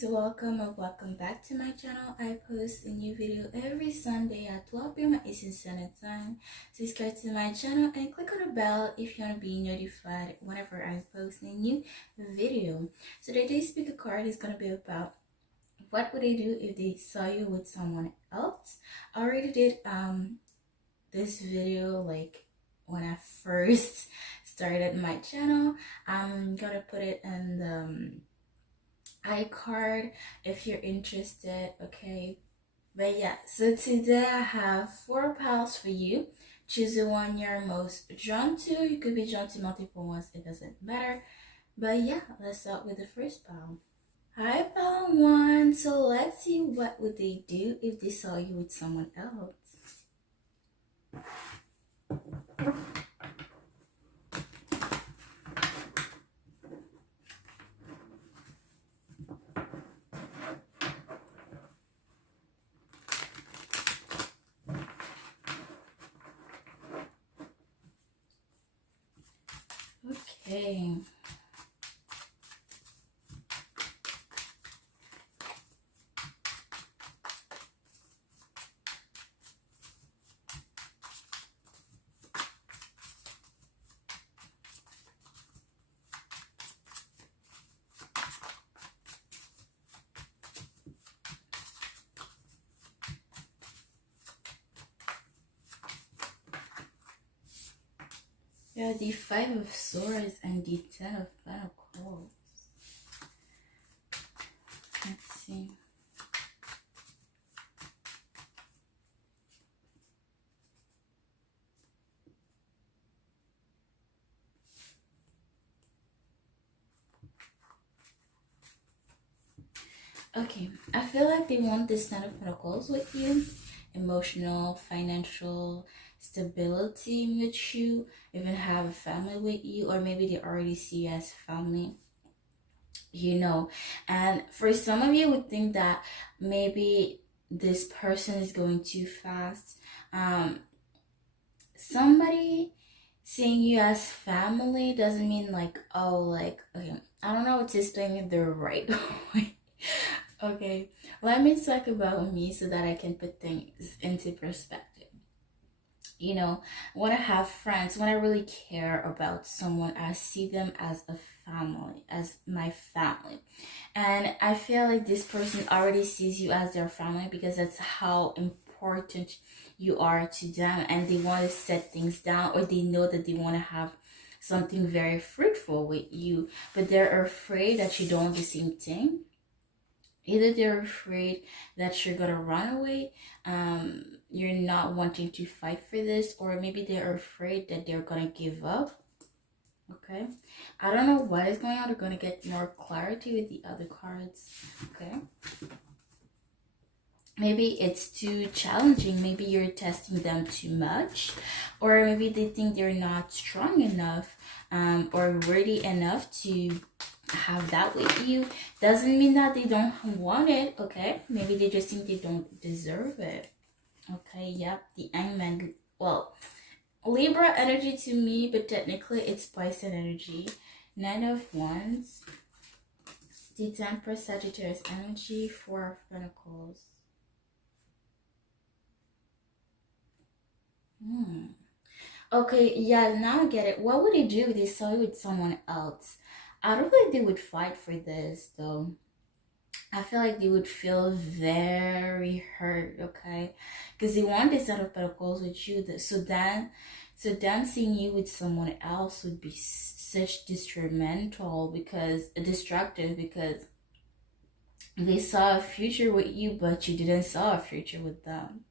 guys, welcome or welcome back to my channel. I post a new video every Sunday at 12 p.m. Eastern Standard Time. Subscribe to my channel and click on the bell if you want to be notified whenever I post a new video. So today's speaker card is going to be about what would they do if they saw you with someone else. I already did this video like when I first started my channel. I'm gonna put it in the iCard if you're interested, okay? But yeah, so today I have 4 piles for you. Choose the one you're most drawn to. You could be drawn to multiple ones, it doesn't matter. But yeah, let's start with the first pile. Hi, pile 1. So let's see what would they do if they saw you with someone else. Okay. Yeah, the 5 of Swords and the 10 of Pentacles. Let's see. Okay, I feel like they want this 10 of Pentacles with you. Emotional, financial stability with you, even have a family with you, or maybe they already see you as family, you know. And for some of you would think that maybe this person is going too fast. Somebody seeing you as family doesn't mean like, oh, like, okay, I don't know what to explain it the right way. Okay, let me talk about me so that I can put things into perspective. You know, when I have friends, when I really care about someone, I see them as a family, as my family. And I feel like this person already sees you as their family because that's how important you are to them, and they want to set things down, or they know that they want to have something very fruitful with you, but they're afraid that you don't want the same thing. Either they're afraid that you're gonna run away, you're not wanting to fight for this, or maybe they're afraid that they're gonna give up. Okay, I don't know what is going on. We're gonna get more clarity with the other cards. Okay, maybe it's too challenging, maybe you're testing them too much, or maybe they think they're not strong enough or worthy enough to have that with you. Doesn't mean that they don't want it. Okay, maybe they just think they don't deserve it. Okay, yep, the Hangman. Well, Libra energy to me, but technically it's Pisces energy. 9 of Wands, the Temperate Sagittarius energy, 4 of Pentacles. Okay, yeah, now I get it. What would they do if they saw you with someone else? I don't think they would fight for this though. I feel like they would feel very hurt, okay? Because they want this set of Pentacles with you. So then seeing you with someone else would be such detrimental, because destructive, because they saw a future with you, but you didn't saw a future with them.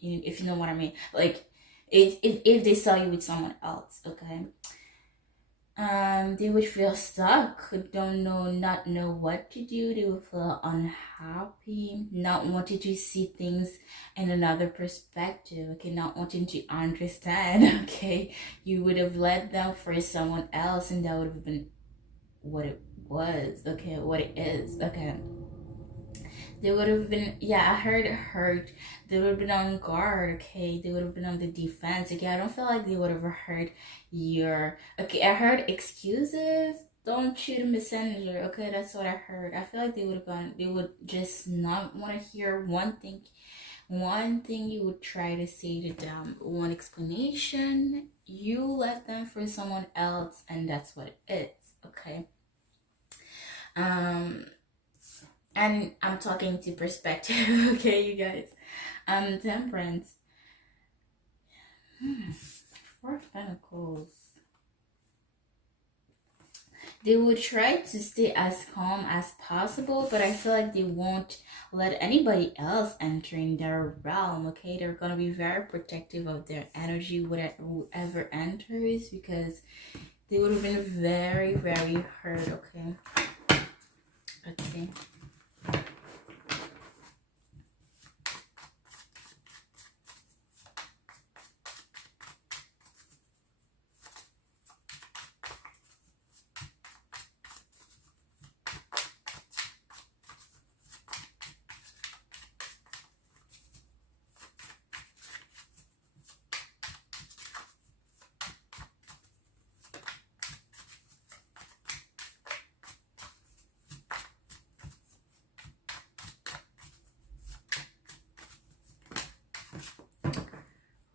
If you know what I mean. Like, if they saw you with someone else, okay? They would feel stuck, not know what to do. They would feel unhappy, not wanting to see things in another perspective, okay, not wanting to understand, okay. You would have led them for someone else, and that would have been what it was, okay, what it is, okay. They would have been, yeah, I heard hurt. They would have been on guard, okay? They would have been on the defense, okay? I don't feel like they would have heard your, okay, I heard excuses, Don't shoot a messenger. Okay, that's what I heard. I feel like they would have gone. They would just not want to hear one thing. One thing you would try to say to them, one explanation. You let them for someone else, and that's what it is. Okay. Um, and I'm talking to perspective. Okay, you guys. Temperance. Four of Pentacles. They would try to stay as calm as possible, but I feel like they won't let anybody else enter in their realm. Okay, they're gonna be very protective of their energy, whoever enters, because they would have been very, very hurt. Okay, let's see.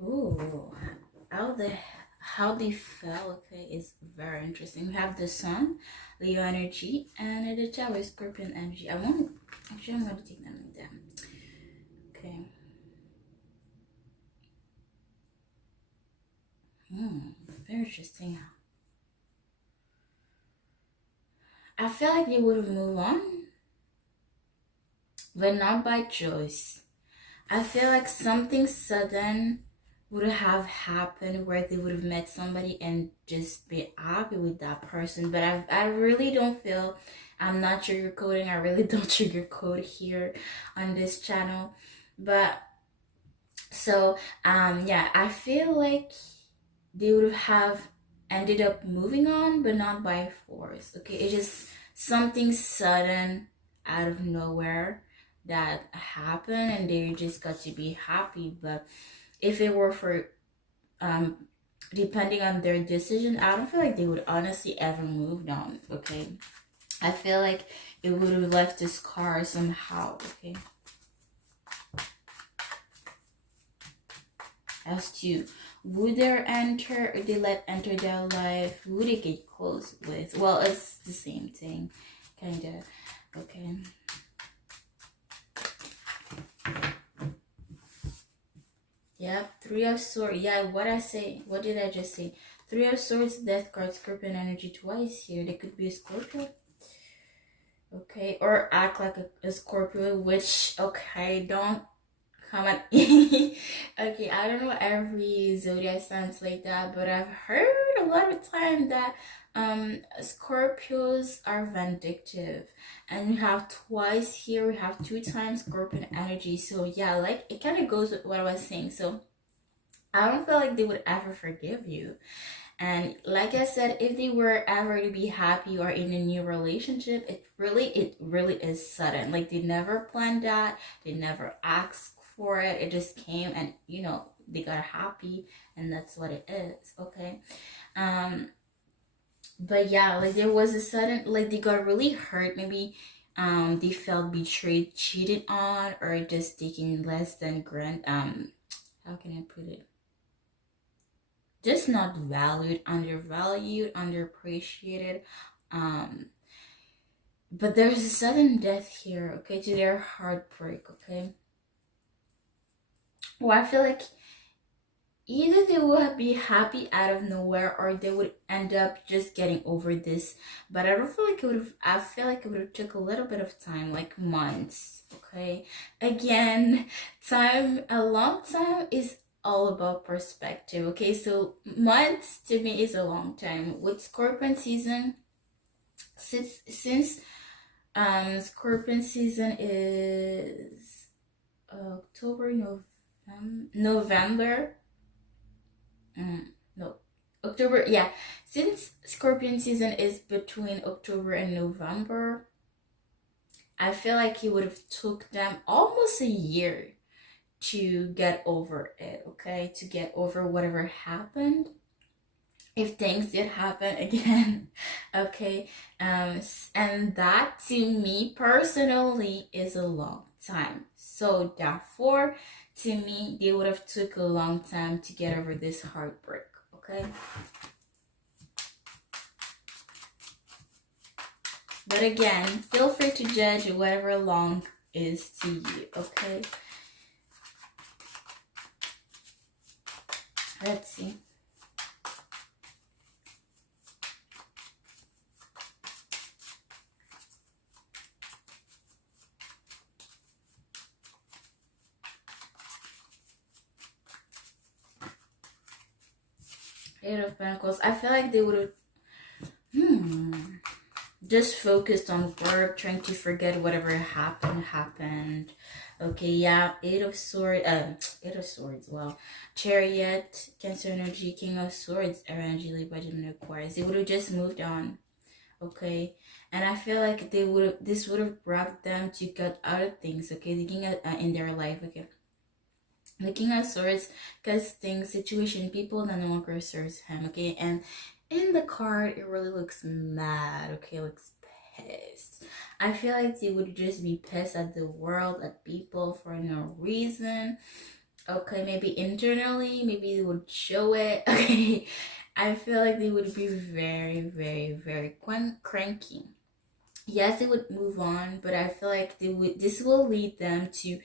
Ooh, how they fell, okay, is very interesting. We have the Sun, Leo energy, and the Tower, Scorpion energy. I'm going to take them like that. Okay. Very interesting. I feel like they would have moved on, but not by choice. I feel like something sudden would have happened where they would have met somebody and just be happy with that person. But I really don't feel, I'm not sugarcoating, I really don't sugarcoat here on this channel. But so yeah, I feel like they would have ended up moving on, but not by force. Okay, it's just something sudden out of nowhere that happened and they just got to be happy. But if it were for depending on their decision, I don't feel like they would honestly ever moved on. Okay, I feel like it would have left a scar somehow. Okay, as to would they enter, or they let enter their life, would they get close with? Well, it's the same thing, kind of. Okay. Yep, Three of Swords. Yeah, what I say? What did I just say? Three of Swords, Death card, Scorpion energy twice here. They could be a Scorpio. Okay, or act like a Scorpio, which, okay, don't come at me. Okay, I don't know every zodiac signs like that, but I've heard a lot of time that Scorpios are vindictive, and we have twice here, we have 2 times Scorpion energy. So yeah, like it kind of goes with what I was saying. So I don't feel like they would ever forgive you. And like I said, if they were ever to be happy or in a new relationship, it really is sudden. Like they never planned that, they never asked for it. It just came, and they got happy, and that's what it is. Okay. But yeah, like there was a sudden, like they got really hurt. Maybe they felt betrayed, cheated on, or just taken less than grant. How can I put it? Just not valued, undervalued, underappreciated. But there's a sudden death here, okay, to their heartbreak. Okay, well, I feel like either they would be happy out of nowhere, or they would end up just getting over this. But I don't feel like it would have, I feel like it would have took a little bit of time, like months. Okay, again, a long time is all about perspective. Okay, so months to me is a long time. With Scorpion season, since Scorpion season is October, November. No, October. Yeah, since Scorpion season is between October and November, I feel like it would have took them almost a year to get over it. Okay, to get over whatever happened. if things did happen again. Okay. And that to me personally is a long time, so therefore to me they would have took a long time to get over this heartbreak. Okay. But again, feel free to judge whatever long is to you. Okay. Let's see. Eight of Pentacles. I feel like they would have just focused on work, trying to forget whatever happened. Okay, yeah, Eight of Swords. Well, Chariot, Cancer energy, King of Swords, energy, Libra, Gemini, Aquarius. They would have just moved on. Okay, and I feel like this would have brought them to cut other things. Okay, looking at in their life. Okay, the King of Swords, because things, situation, people that no longer serves him. Okay, and in the card, it really looks mad. Okay, looks pissed. I feel like they would just be pissed at the world, at people for no reason. Okay, maybe internally, maybe they would show it. Okay, I feel like they would be very, very, very cranky. Yes, they would move on, but I feel like this will lead them to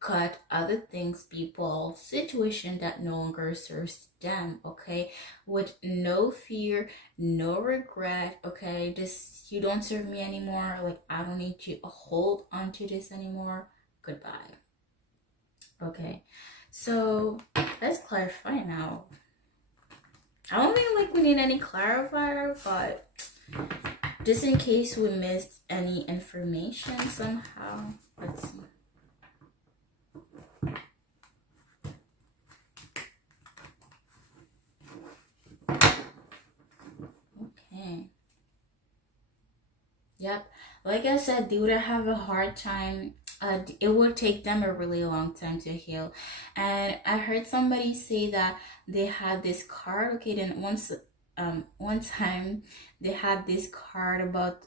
cut other things, people, situation that no longer serves them. Okay, with no fear, no regret. Okay, just you don't serve me anymore. Like, I don't need to hold on to this anymore. Goodbye. Okay, so let's clarify now. I don't think like we need any clarifier, but just in case we missed any information somehow, let's see. Okay. Yep. Like I said, they would have a hard time. It would take them a really long time to heal. And I heard somebody say that they had this card. Okay, then one time they had this card about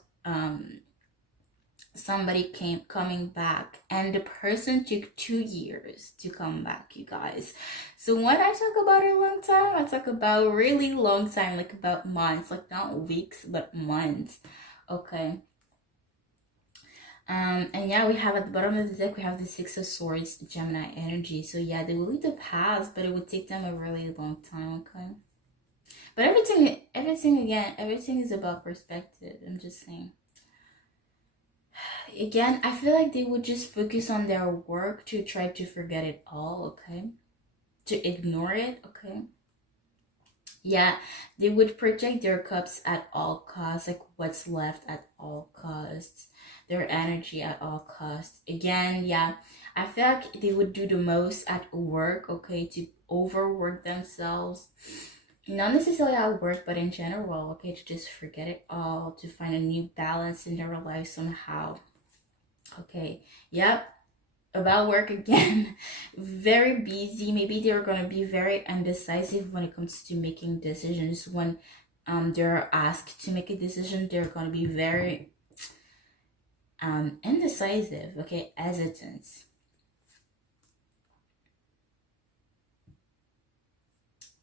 somebody coming back, and the person took 2 years to come back, you guys. So when I talk about a long time, I talk about really long time, like about months, like not weeks but months. Okay. And yeah, we have at the bottom of the deck, we have the Six of Swords, Gemini energy. So yeah, they will lead the path, but it would take them a really long time. Okay. But everything is about perspective. I'm just saying. Again, I feel like they would just focus on their work to try to forget it all. Okay. To ignore it. Okay. Yeah, they would protect their cups at all costs, like what's left at all costs, their energy at all costs. Again, yeah, I feel like they would do the most at work, okay, to overwork themselves. Not necessarily at work, but in general, okay, to just forget it all, to find a new balance in their life somehow. Okay, yep, about work again. Very busy. Maybe they're gonna be very indecisive when it comes to making decisions. When they're asked to make a decision, they're gonna be very indecisive. Okay, hesitant.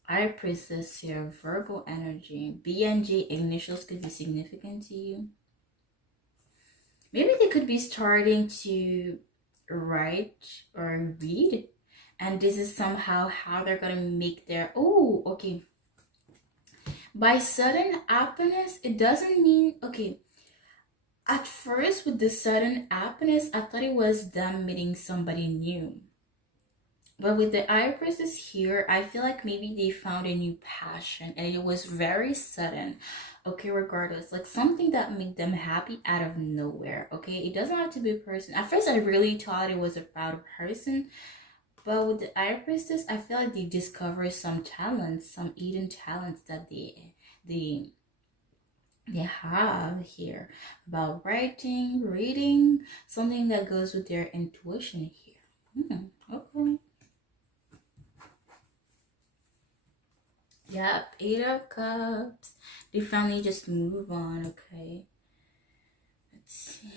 I Priestess here, verbal energy. BNG initials could be significant to you. Maybe they could be starting to write or read, and this is somehow how they're gonna make their okay. By sudden happiness, it doesn't mean okay. At first, with the sudden happiness, I thought it was them meeting somebody new. But with the High Priestess here, I feel like maybe they found a new passion and it was very sudden. Okay, regardless, like something that made them happy out of nowhere. Okay, it doesn't have to be a person. At first, I really thought it was about a person, but with the High Priestess, I feel like they discovered some talents, some hidden talents that they have here about writing, reading, something that goes with their intuition here. Okay. Yep, Eight of Cups. They finally just move on, okay? Let's see.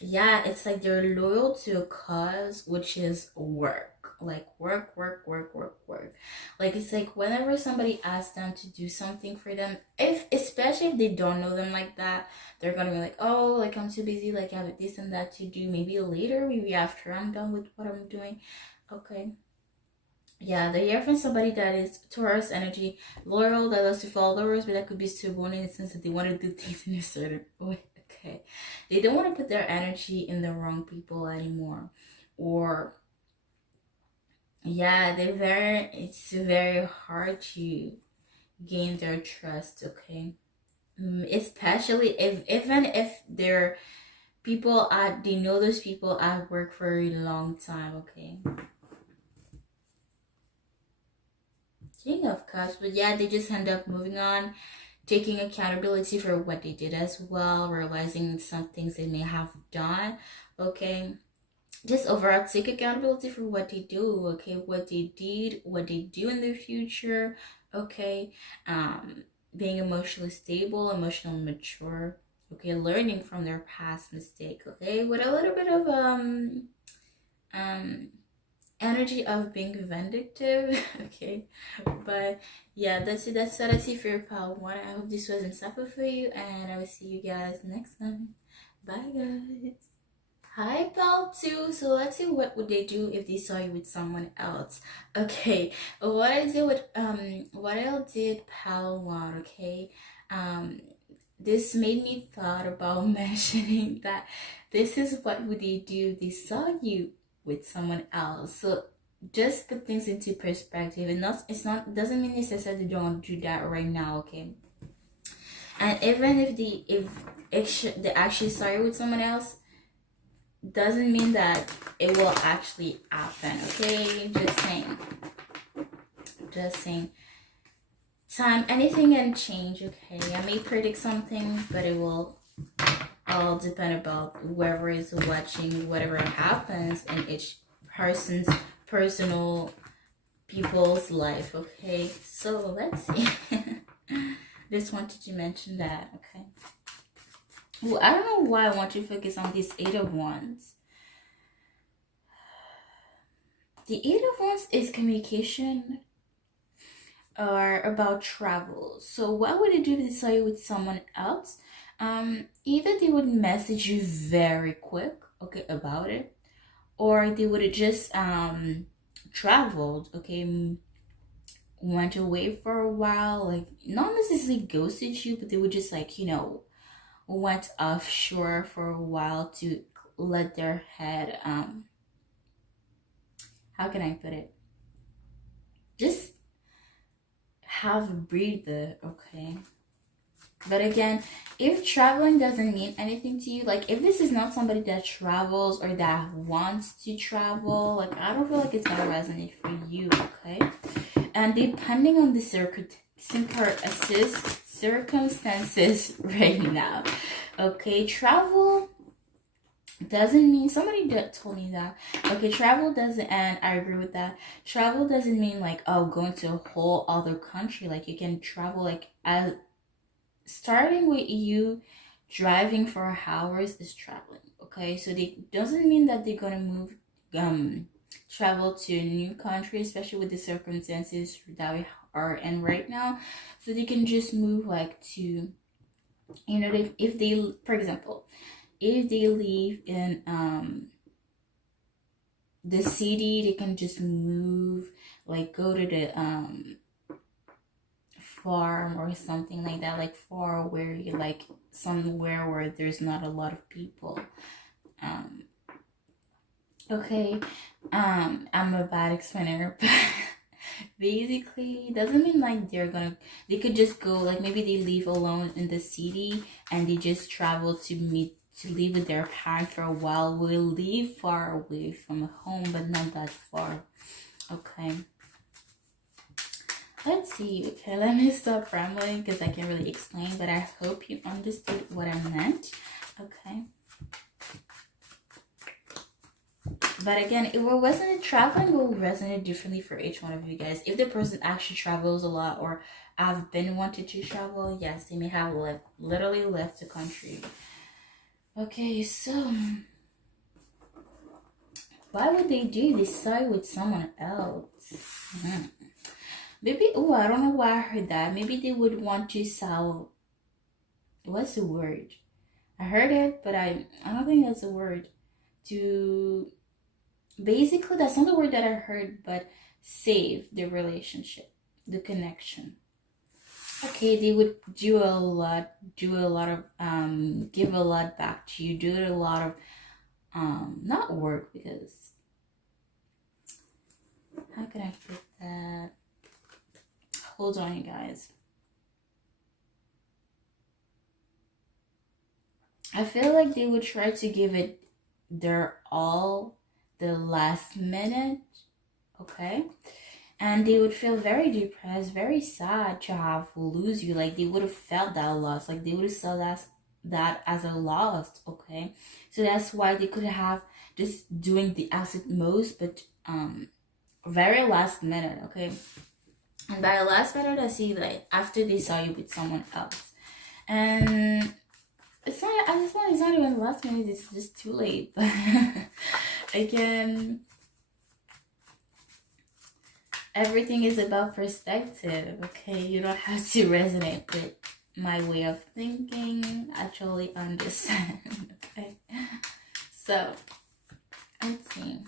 Yeah, it's like they're loyal to a cause, which is work. Like work, work, work, work, work. Like it's like whenever somebody asks them to do something for them, if especially if they don't know them like that, they're gonna be like, oh, like I'm too busy, like I have this and that to do. Maybe later, maybe after I'm done with what I'm doing. Okay. Yeah, they hear from somebody that is Taurus energy, loyal, that loves to followers, but that could be stubborn in the sense that they want to do things in a certain way. Okay. They don't want to put their energy in the wrong people anymore. Or yeah, it's very hard to gain their trust, okay? Especially if even if they're people at they know those people at work for a long time, okay? King of Cups, but yeah, they just end up moving on, taking accountability for what they did as well, realizing some things they may have done. Okay, just overall take accountability for what they do. Okay, what they did, what they do in the future. Okay, being emotionally stable, emotionally mature. Okay, learning from their past mistake. Okay, with a little bit of um energy of being vindictive. Okay, but yeah, that's it. That's what I see for your pal one. I hope this was insightful for you, and I will see you guys next time. Bye, guys. Hi, pal two. So let's see what would they do if they saw you with someone else. Okay, what I did pal one. Okay, um this made me thought about mentioning that this is what would they do if they saw you with someone else. So just put things into perspective, and not it's not doesn't mean necessarily don't do that right now, okay? And even if they actually saw you with someone else, doesn't mean that it will actually happen, okay? Just saying. Time, anything can change, okay? I may predict something, but it will all depend about whoever is watching whatever happens in each person's personal people's life, okay? So let's see. Just wanted to mention that, okay? Well, I don't know why I want to focus on this Eight of Wands. The Eight of Wands is communication or about travel. So what would they do if they saw you with someone else? Either they would message you very quick, okay, about it, or they would have just traveled, okay, went away for a while, like not necessarily ghosted you, but they would just like, went offshore for a while to let their head how can I put it? Just have a breather, okay? But again, if traveling doesn't mean anything to you, like if this is not somebody that travels or that wants to travel, like I don't feel like it's gonna resonate for you, okay? And depending on the circumstances right now, okay, travel doesn't mean somebody told me that, okay, travel doesn't, and I agree with that, travel doesn't mean like, oh, going to a whole other country. Like you can travel like as starting with you driving for hours is traveling, okay? So they doesn't mean that they're gonna move travel to a new country, especially with the circumstances that we are in right now. So they can just move like to, if they, for example, if they live in the city, they can just move, like go to the farm or something like that, like far where you like somewhere where there's not a lot of people. Okay, I'm a bad explainer, but basically doesn't mean like they could just go, like maybe they live alone in the city and they just travel to live with their parents for a while. Will live far away from home, but not that far, okay? Let's see. Okay, let me stop rambling because I can't really explain, but I hope you understood what I meant. Okay. But again, it will resonate. Traveling will resonate differently for each one of you guys. If the person actually travels a lot, or I've been wanted to travel, yes, they may have literally left the country. Okay, so why would they do this side with someone else? Hmm. Maybe, oh, I don't know why I heard that. Maybe they would want to sell. What's the word? I heard it, but I don't think that's a word. To basically, that's not the word that I heard, but save the relationship, the connection. Okay, they would do a lot of give a lot back to you, do a lot of not work, because how can I put that? Hold on, you guys. I feel like they would try to give it their all the last minute, okay? And they would feel very depressed, very sad to have lose you. Like they would have felt that loss. Like they would have felt that as a loss, okay? So that's why they could have just doing the absolute most, but very last minute, okay? And by last minute, I see like after they saw you with someone else, and it's not. At this point, it's not even last minute. It's just too late. But again, everything is about perspective. Okay, you don't have to resonate with my way of thinking. Actually, understand. Okay, so let's see.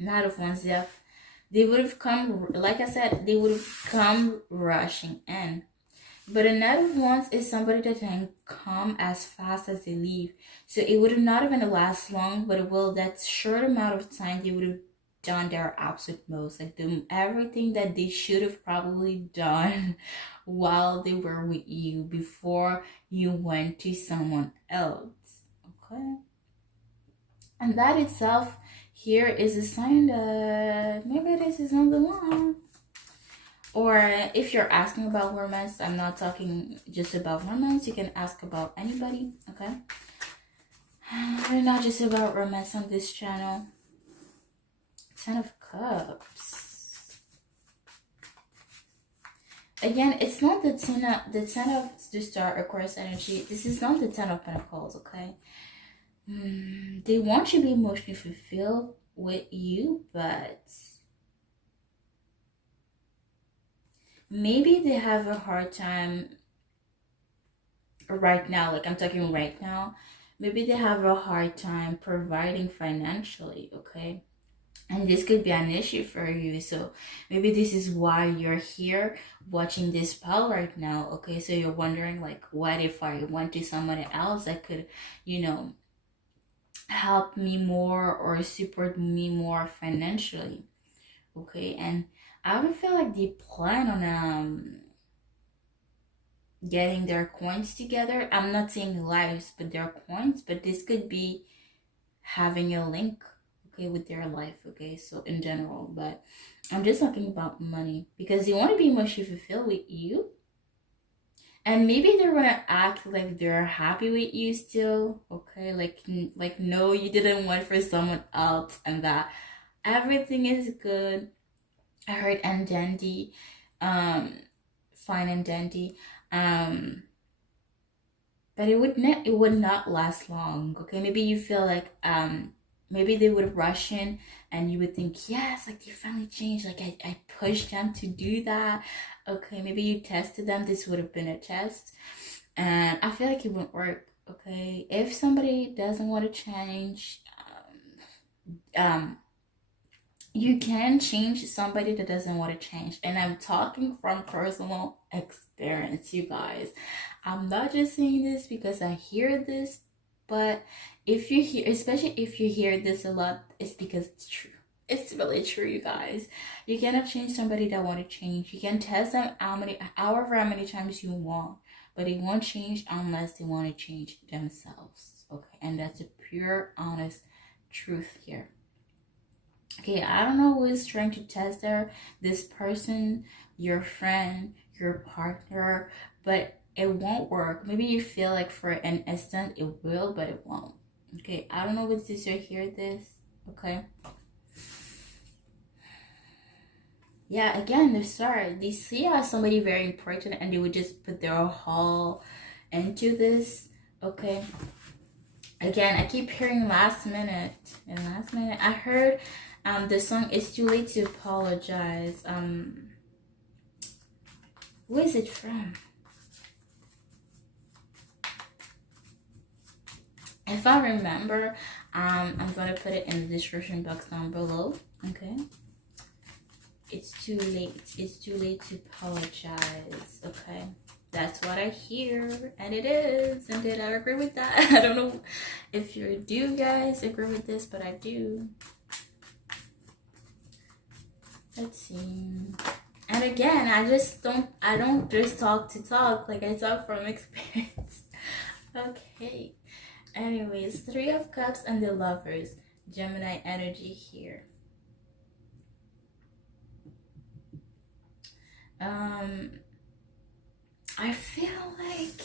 Not of ones, they would have come, like I said, they would have come rushing in. But a knight of wands is somebody that can come as fast as they leave. So it would have not even last long, but it will that short amount of time they would have done their absolute most, like everything that they should have probably done while they were with you before you went to someone else. Okay, and that itself here is a sign that maybe this is not the one. Or if you're asking about romance, I'm not talking just about romance. You can ask about anybody, okay? We're not just about romance on this channel. Ten of Cups. Again, it's not the ten of the Star Aquarius energy. This is not the Ten of Pentacles, okay? They want you to be emotionally fulfilled with you, but maybe they have a hard time right now. Like I'm talking right now, maybe they have a hard time providing financially, okay? And this could be an issue for you. So maybe this is why you're here watching this spell right now, okay? So you're wondering, like, what if I went to somebody else that could, help me more or support me more financially, okay? And I don't feel like they plan on getting their coins together. I'm not saying lives, but their coins, but this could be having a link, okay, with their life, okay? So in general, but I'm just talking about money because they want to be emotionally fulfilled with you. And maybe they're gonna act like they're happy with you still, okay? Like no, you didn't went for someone else, and that everything is good. I heard and dandy, um, fine and dandy, but it would not last long. Okay, maybe you feel like maybe they would rush in, and you would think yes, like they finally changed. Like I pushed them to do that. Okay, maybe you tested them. This would have been a test, and I feel like it won't work. Okay, if somebody doesn't want to change, you can change somebody that doesn't want to change. And I'm talking from personal experience, you guys. I'm not just saying this because I hear this, but if you hear, especially if you hear this a lot, it's because it's true. It's really true, you guys. You cannot change somebody that want to change. You can test them however many times you want, but they won't change unless they want to change themselves. Okay, and that's a pure, honest truth here. Okay, I don't know who is trying to test this person, your friend, your partner, but it won't work. Maybe you feel like for an instant it will, but it won't. Okay, I don't know if this you hear this. Okay. Yeah, again, they're sorry. They see you as somebody very important and they would just put their whole into this. Okay. Again, I keep hearing last minute. And last minute I heard the song It's Too Late to Apologize. Who is it from? If I remember, I'm gonna put it in the description box down below. Okay. It's too late. It's too late to apologize. Okay. That's what I hear, and it is. And did I agree with that? I don't know if you do, guys, agree with this, but I do. Let's see. And again, I don't just talk to talk. Like, I talk from experience. Okay. Anyways, Three of Cups and the Lovers. Gemini energy here. I feel like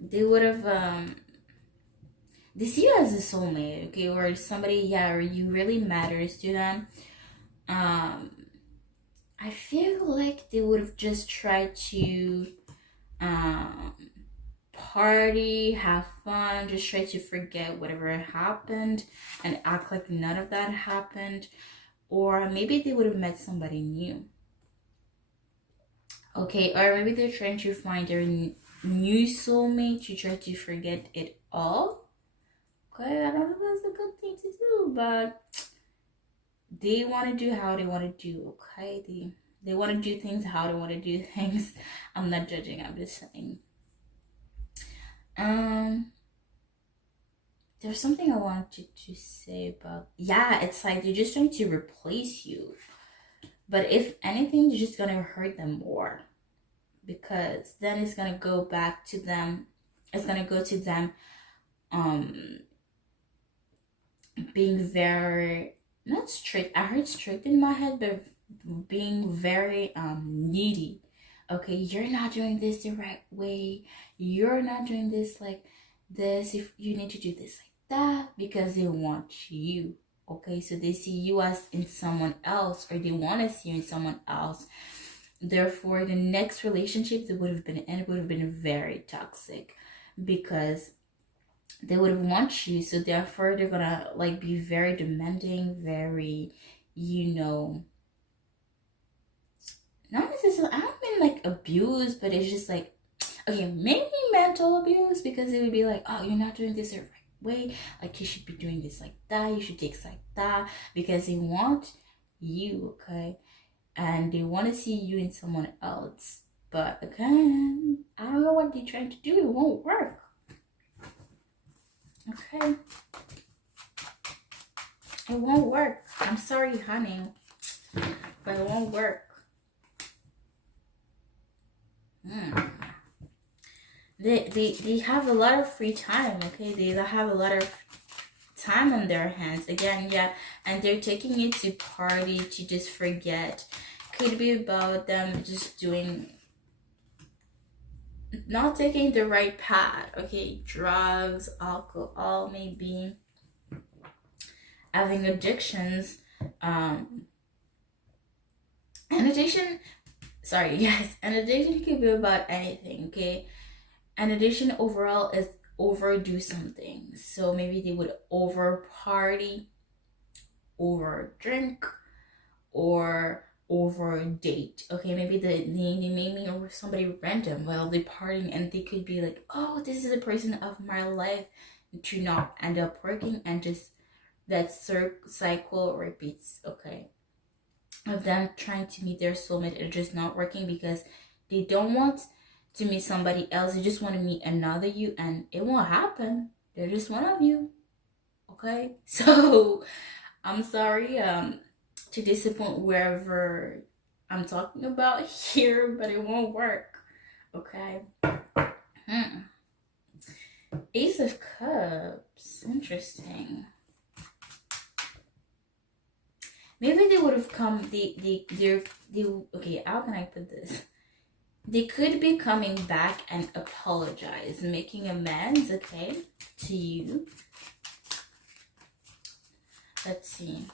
they would have they see you as a soulmate, okay, or somebody, yeah, or you really matters to them. I feel like they would have just tried to party, have fun, just try to forget whatever happened and act like none of that happened. Or maybe they would have met somebody new. Okay, or maybe they're trying to find their new soulmate to try to forget it all. Okay, I don't know if that's a good thing to do, but they want to do how they want to do. Okay, they want to do things how they want to do things. I'm not judging. I'm just saying. There's something I wanted to say about. Yeah, it's like they're just trying to replace you. But if anything, you're just gonna hurt them more, because then it's gonna go back to them. It's gonna go to them, being very not strict. I heard strict in my head, but being very needy. Okay, you're not doing this the right way. You're not doing this like this. If you need to do this like that, because they want you. Okay, so they see you as in someone else, or they want to see you in someone else. Therefore, the next relationship that would have been in would have been very toxic, because they would want you. So therefore, they're gonna like be very demanding, very, not necessarily. I don't mean like abuse, but it's just like, okay, maybe mental abuse, because it would be like, oh, you're not doing this the right way, like you should be doing this like that, you should take like that, because they want you. Okay, and they want to see you in someone else. But again, I don't know what they're trying to do. It won't work. Okay, it won't work. I'm sorry, honey, but it won't work. They have a lot of free time. Okay, they have a lot of time on their hands. Again, yeah, and they're taking it to party to just forget. Could be about them just doing, not taking the right path. Okay, drugs, alcohol, maybe having addictions. And addiction, sorry guys, an addiction could be about anything. Okay, an addiction overall is overdo something. So maybe they would over party, over drink, or over date. Okay, maybe they made me over somebody random while they're partying, and they could be like, oh, this is the person of my life, to not end up working, and just that cycle repeats. Okay, of them trying to meet their soulmate and just not working, because they don't want to meet somebody else. They just want to meet another you, and it won't happen. They're just one of you. Okay, so I'm sorry to disappoint wherever I'm talking about here, but it won't work. Okay. Ace of Cups. Interesting. Maybe they would have come. They okay. How can I put this? they could be coming back and apologize, making amends, okay, to you. Let's see.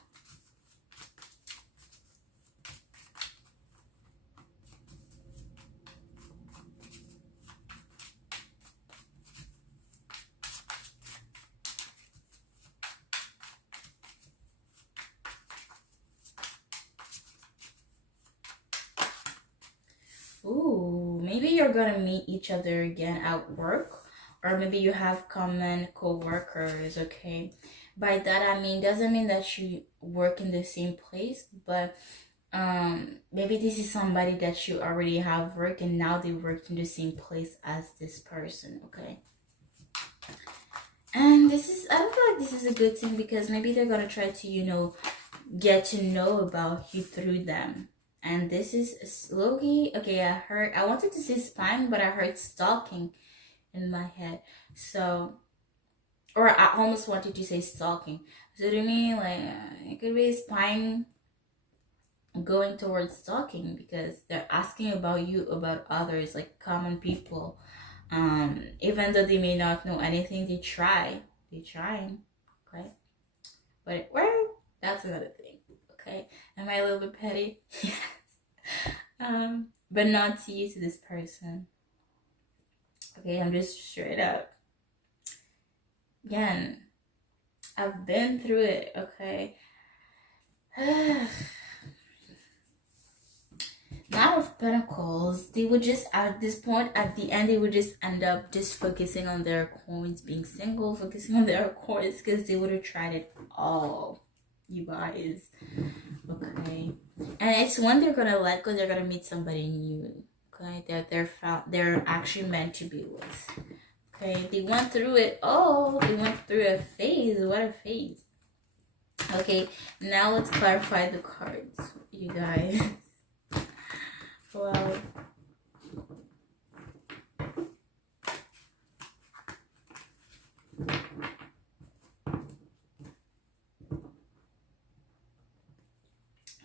Ooh, maybe you're gonna meet each other again at work, or maybe you have common co-workers, okay? By that I mean, doesn't mean that you work in the same place, but maybe this is somebody that you already have worked and now they work in the same place as this person, okay? And this is, I don't feel like this is a good thing because maybe they're gonna try to, get to know about you through them. And this is Loki. Okay, I wanted to say spying, but I heard stalking in my head. So, or I almost wanted to say stalking. So to me, like, it could be spying going towards stalking because they're asking about you, about others, like common people. Even though they may not know anything, they try. They trying. Okay. But well, that's another thing. Okay. Am I a little bit petty? Yes. But not to you, to this person. Okay, I'm just straight up. Again, I've been through it, okay? Knight of Pentacles, they would just, at this point, at the end, they would just end up just focusing on their coins, being single, focusing on their coins, because they would have tried it all, you guys. Okay. And it's when they're gonna let go, they're gonna meet somebody new. Okay, that they're actually meant to be with. Okay, they went through it all. They went through a phase. What a phase. Okay, now let's clarify the cards, you guys. Well,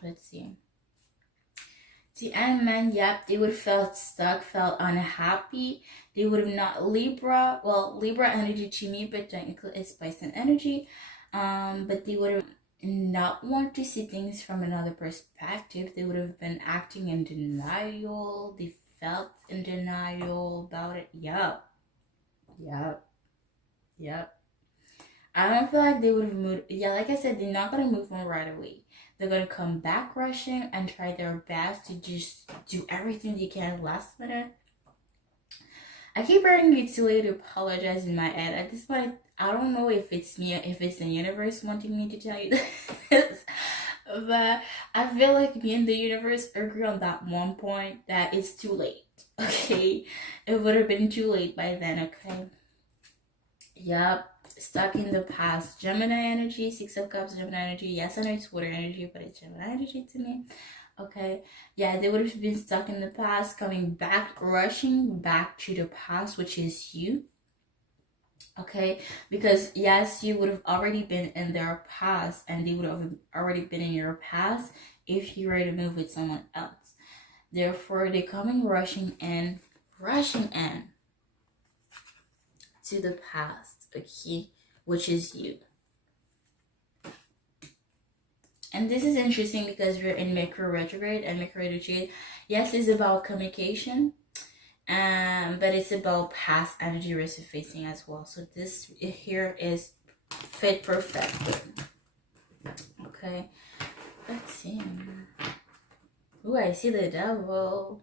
let's see. The end man, yep, they would have felt stuck, felt unhappy. They would have not Libra. Well, Libra energy to me, but technically it's Pisces energy. But they would have not want to see things from another perspective. They would have been acting in denial. They felt in denial about it. Yep. Yep. Yep. I don't feel like they would have moved. Yeah, like I said, they're not gonna move on right away. They're gonna come back rushing and try their best to just do everything they can last minute. I keep hearing it's too late to apologize in my head. At this point, I don't know if it's me, if it's the universe wanting me to tell you this. But I feel like me and the universe agree on that one point that it's too late. Okay? It would have been too late by then, okay? Yep. Stuck in the past. Gemini energy, Six of Cups, Gemini energy. Yes, I know it's water energy, but it's Gemini energy to me. Okay. Yeah, they would have been stuck in the past, coming back, rushing back to the past, which is you. Okay, because yes, you would have already been in their past and they would have already been in your past if you were to move with someone else. Therefore, they're coming rushing in to the past, okay, which is you. And this is interesting because we're in Mercury retrograde, and Mercury retrograde, yes, is about communication, but it's about past energy resurfacing as well. So this here is fit perfect. Okay, let's see. Ooh, I see the devil.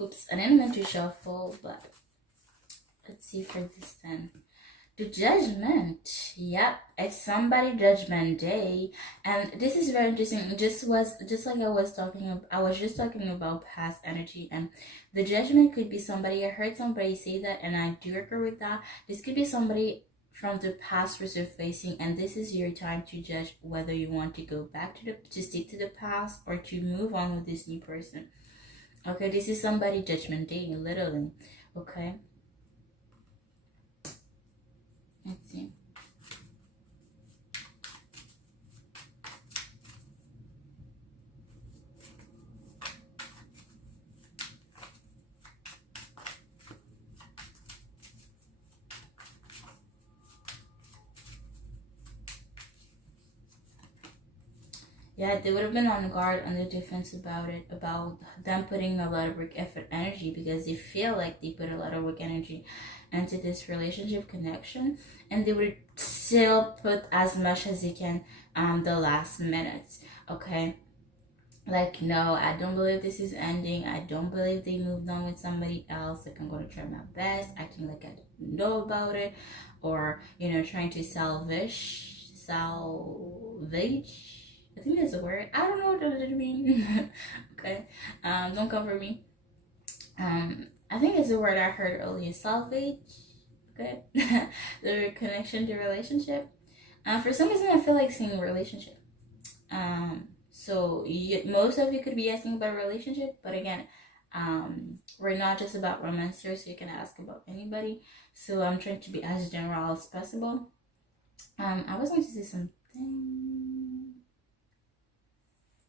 Oops, I didn't mean to shuffle, but let's see for this then. The Judgment. Yep, it's somebody Judgment Day, and this is very interesting. Just like I was talking about. I was just talking about past energy, and the Judgment could be somebody. I heard somebody say that, and I do agree with that. This could be somebody from the past resurfacing, and this is your time to judge whether you want to go back to stick to the past or to move on with this new person. Okay, this is somebody Judgment Day, literally. Okay. Let's see. Yeah, they would have been on guard, on the defense about it, about them putting a lot of work, effort, energy, because they feel like they put a lot of work, energy into this relationship connection, and they would still put as much as they can the last minutes. Okay, like, no, I don't believe this is ending. I don't believe they moved on with somebody else. Like, I'm gonna try my best, acting like I don't know about it, or trying to salvage. I think that's a word. I don't know what does it mean. Okay, don't cover me. I think it's a word I heard earlier. Salvage. Okay, the connection to relationship. For some reason, I feel like saying relationship. So most of you could be asking about a relationship, but again, we're not just about romance here, so you can ask about anybody. So I'm trying to be as general as possible. I was going to say something,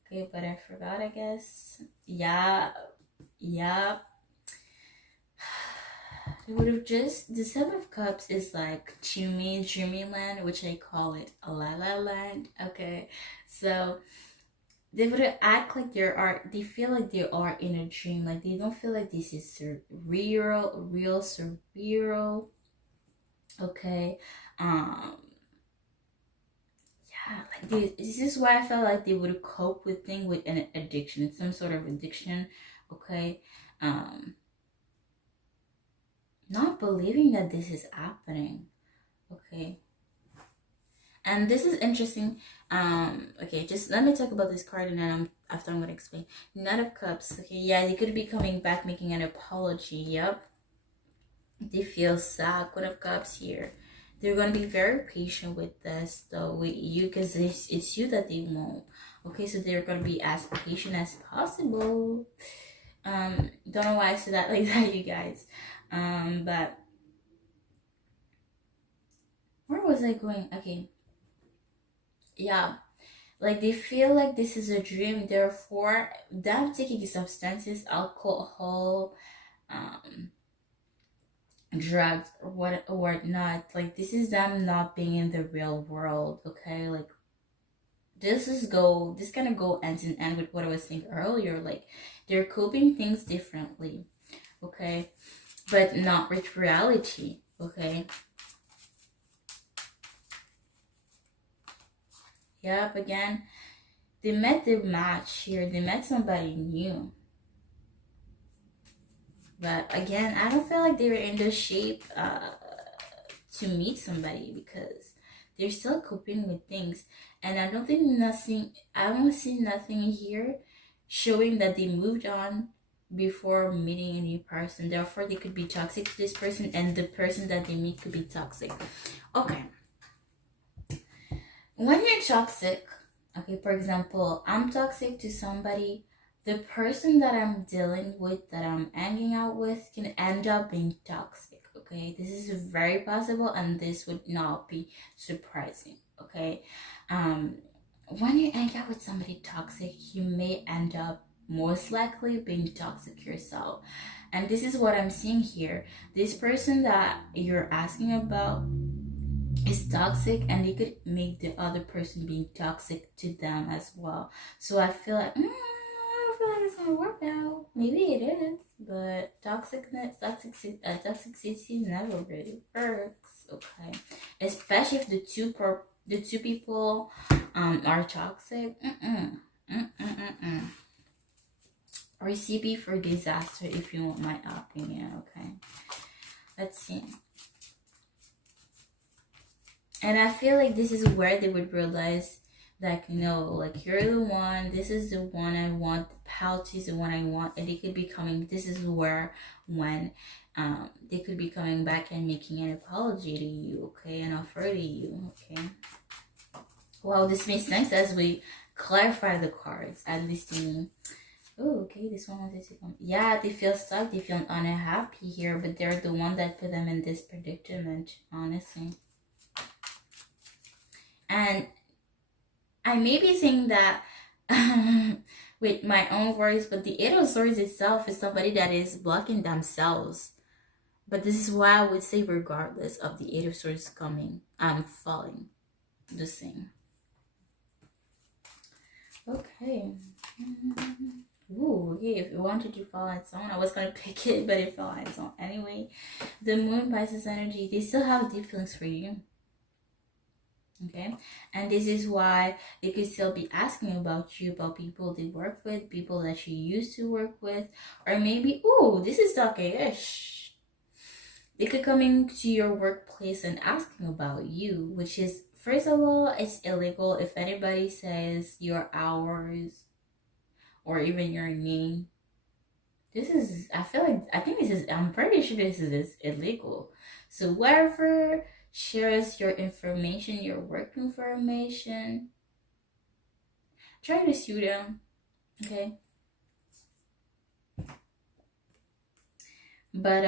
okay, but I forgot, I guess. Yeah. It would have just, the Seven of Cups is like to me dreamyland, which I call it a la la land. Okay, so they would act like they feel like they are in a dream, like they don't feel like this is real surreal. Okay, um yeah, like this is why I felt like they would cope with things with an addiction, some sort of addiction. Okay, um not believing that this is happening. Okay, and this is interesting. Okay, just let me talk about this card, and then after I'm gonna explain. Knight of Cups. Okay, yeah, they could be coming back, making an apology. Yep, they feel sad. Queen of Cups here. They're gonna be very patient with this, though, with you, because it's you that they want. Okay, so they're gonna be as patient as possible. Don't know why I said that like that, you guys. But where was I going? Okay, yeah, like they feel like this is a dream, therefore them taking substances, alcohol, um drugs, or whatnot, like this is them not being in the real world. Okay, like this gonna go end in end with what I was saying earlier, like they're coping things differently. Okay, but not with reality. Okay, yep, again, they met the match here, they met somebody new. But again, I don't feel like they were in the shape to meet somebody, because they're still coping with things. And I don't see nothing here showing that they moved on before meeting a new person. Therefore, they could be toxic to this person, and the person that they meet could be toxic. Okay. When you're toxic, okay, for example, I'm toxic to somebody, the person that I'm dealing with, that I'm hanging out with, can end up being toxic. Okay, this is very possible, and this would not be surprising. Okay, when you hang out with somebody toxic, you may end up most likely being toxic yourself. And this is what I'm seeing here. This person that you're asking about is toxic, and they could make the other person being toxic to them as well. So I feel like, I don't feel like it's gonna work out. Maybe it is, but toxicity never really works. Okay, especially if the two people are toxic. Recipe for disaster, if you want my opinion. Okay, let's see. And I feel like this is where they would realize, like, like you're the one, this is the one I want, the pouch is the one I want, and they could be coming, this is where, when, they could be coming back and making an apology to you, okay, an offer to you, okay. Well, this makes sense as we clarify the cards, at least to me. Oh, okay, this one wanted to come. Yeah, they feel stuck, they feel unhappy here, but they're the one that put them in this predicament, honestly. And I may be saying that with my own words, but the Eight of Swords itself is somebody that is blocking themselves. But this is why I would say, regardless of the Eight of Swords coming, I'm falling. Just saying. Okay. Ooh, okay. If you wanted to fall on its own, I was gonna pick it, but it fell on its own anyway. The moon Pisces energy, they still have deep feelings for you. Okay, and this is why they could still be asking about you, about people they work with, people that you used to work with, or maybe, oh, this is okay-ish. They could come into your workplace and asking about you, which is, first of all, it's illegal. If anybody says your hours or even your name, this is, I feel like, I think this is, I'm pretty sure this is illegal. So whoever shares your information, your work information, try to sue them, okay? But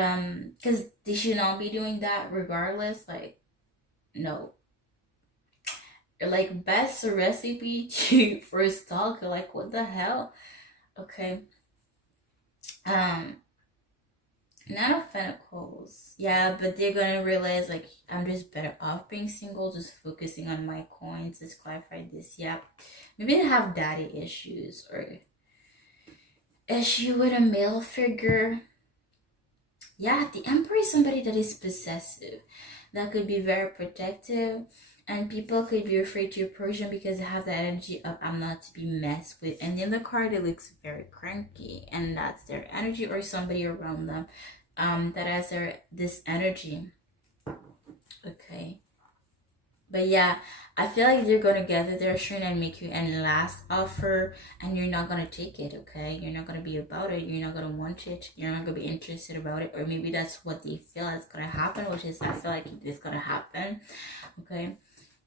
because they should not be doing that regardless. Like, no, like best recipe to for a stalker. Like, what the hell? Okay. Um, Nine of Pentacles. Yeah, but they're gonna realize like I'm just better off being single, just focusing on my coins. Let's clarify this. Yeah, maybe they have daddy issues or issue with a male figure. Yeah, the Emperor is somebody that is possessive, that could be very protective, and people could be afraid to approach them because they have the energy of I'm not to be messed with. And in the card, it looks very cranky, and that's their energy, or somebody around them that has this energy. Okay. But yeah, I feel like they're gonna gather their strength and make you an last offer, and you're not gonna take it. Okay, you're not gonna be about it. You're not gonna want it. You're not gonna be interested about it, or maybe that's what they feel is gonna happen, which is I feel like it's gonna happen. Okay,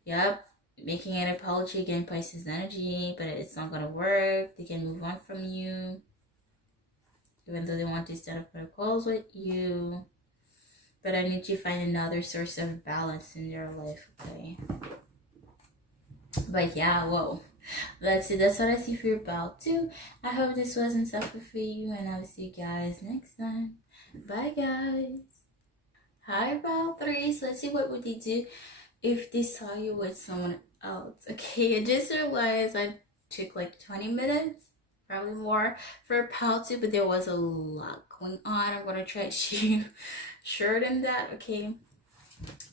yep. Making an apology again, Pisces energy, but it's not gonna work. They can move on from you, even though they want to stand up for calls with you. But I need to find another source of balance in their life, okay? But yeah, whoa. That's it. That's what I see for your pal too. I hope this wasn't suffer for you, and I'll see you guys next time. Bye, guys. Hi, pal threes. Let's see what would they do if they saw you with someone else. Okay, I just realized I took like 20 minutes, probably more, for pal two, but there was a lot going on. I'm gonna try to shorten that, okay,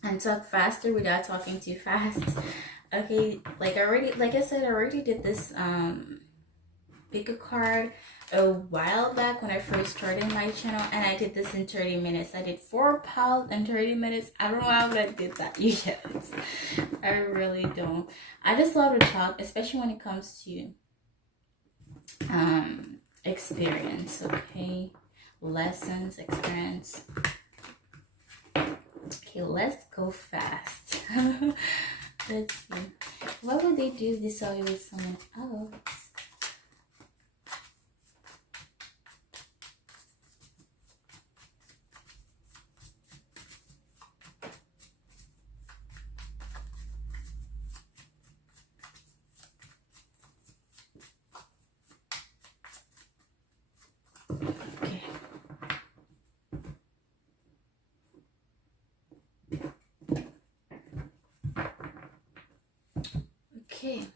and talk faster without talking too fast. Okay, like I said, I already did this pick a card a while back when I first started my channel, and I did this in 30 minutes. I did 4 pals in 30 minutes. I don't know how I did that, you guys. I really don't. I just love to talk, especially when it comes to experience, okay? Lessons, experience. Okay, let's go fast. Let's see. What would they do if they saw you with someone else? Okay. Okay.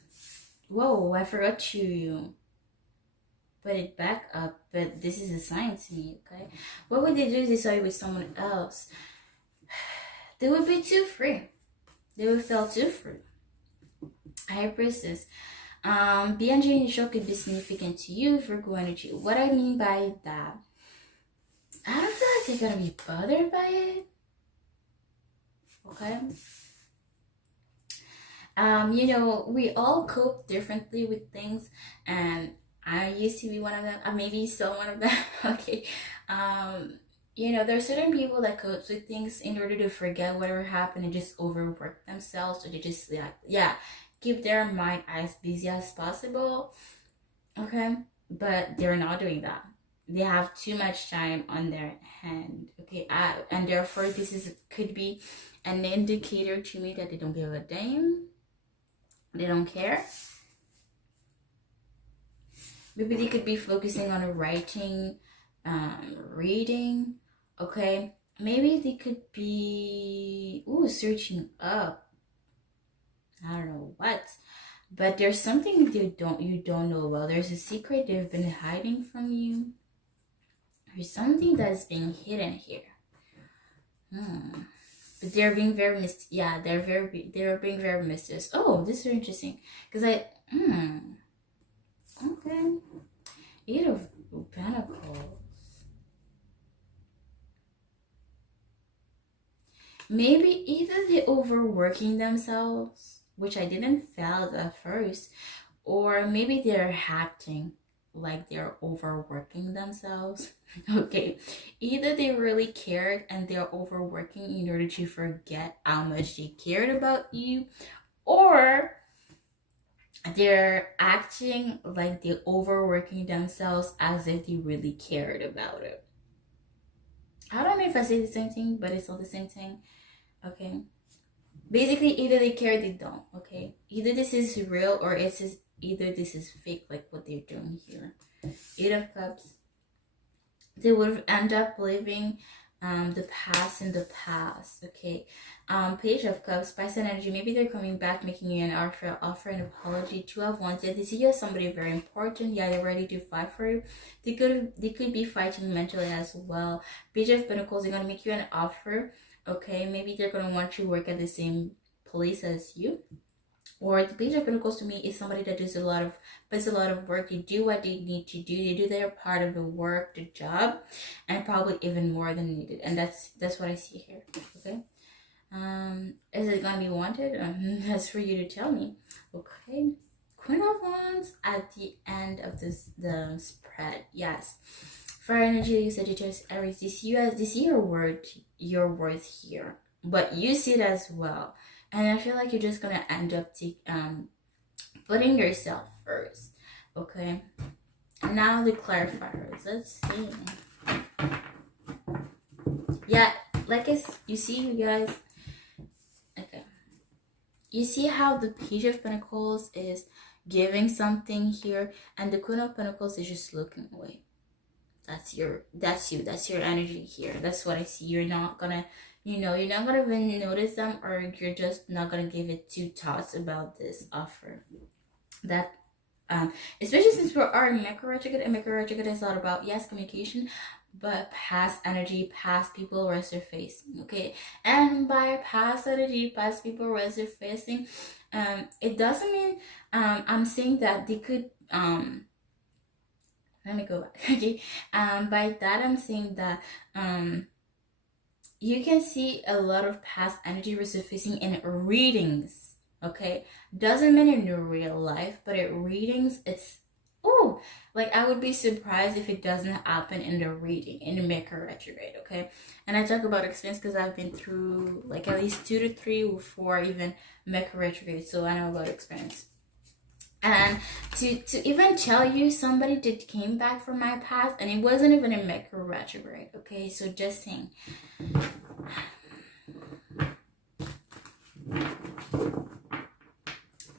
Whoa, I forgot to put it back up, but this is a sign to me, okay? What would they do if they saw you with someone else? They would be too free. They would feel too free. High Priestess. BNG in the show could be significant to you, Virgo energy. What I mean by that, I don't feel like they're gonna be bothered by it. Okay. You know, we all cope differently with things, and I used to be one of them. I maybe still one of them. Okay. You know, there are certain people that cope with things in order to forget whatever happened and just overwork themselves, or they just keep their mind as busy as possible. Okay, but they're not doing that. They have too much time on their hand. Okay, and therefore could be an indicator to me that they don't give a damn. They don't care. Maybe they could be focusing on writing, reading. Okay, maybe they could be searching up, I don't know what, but there's something you don't know about. There's a secret they've been hiding from you. There's something that's being hidden here. But they're being very yeah, they're being very mysterious. Oh, this is interesting because okay, Eight of Pentacles. Maybe either they're overworking themselves, which I didn't feel at first, or maybe they're acting like they're overworking themselves. Okay, either they really cared and they're overworking in order to forget how much they cared about you, or they're acting like they're overworking themselves as if they really cared about it. I don't know if I say the same thing, but it's all the same thing. Okay, basically either they care or they don't. Okay, either this is real or either this is fake, like what they're doing here. Eight of Cups. They would end up living the past in the past. Okay, Page of Cups, Spice energy. Maybe they're coming back, making you an offer an apology. Two of Wands. Yeah, they see you as somebody very important. Yeah, they're ready to fight for you. They could be fighting mentally as well. Page of Pentacles. They're gonna make you an offer. Okay, maybe they're gonna want you to work at the same place as you. Or the Page of Pentacles to me is somebody that puts a lot of work. They do what they need to do. They do their part of the work, the job, and probably even more than needed. And that's what I see here. Okay. Is it gonna be wanted? That's for you to tell me. Okay. Queen of Wands at the end of the spread. Yes. For energy, you said Sagittarius, Aries. They see your worth here, but you see it as well. And I feel like you're just gonna end up putting yourself first. Okay. Now the clarifiers. Let's see. Yeah, like you see, you guys. Okay. You see how the Page of Pentacles is giving something here, and the Queen of Pentacles is just looking away. That's you. That's your energy here. That's what I see. You're not gonna even notice them, or you're just not gonna give it two thoughts about this offer. That especially since we are in Mercury retrograde, and Mercury retrograde is all about, yes, communication, but past energy, past people resurfacing. Okay, and by past energy, past people resurfacing, it doesn't mean I'm saying that they could let me go back. Okay, by that I'm saying that you can see a lot of past energy resurfacing in readings. Okay, doesn't mean in real life, but in readings, it's like I would be surprised if it doesn't happen in the reading in the Mercury retrograde. Okay, and I talk about experience because I've been through like at least 2 to 3 or 4 even Mercury retrograde, so I know about experience. And to even tell you, somebody that came back from my past, and it wasn't even a Mercury retrograde. Okay, so just saying.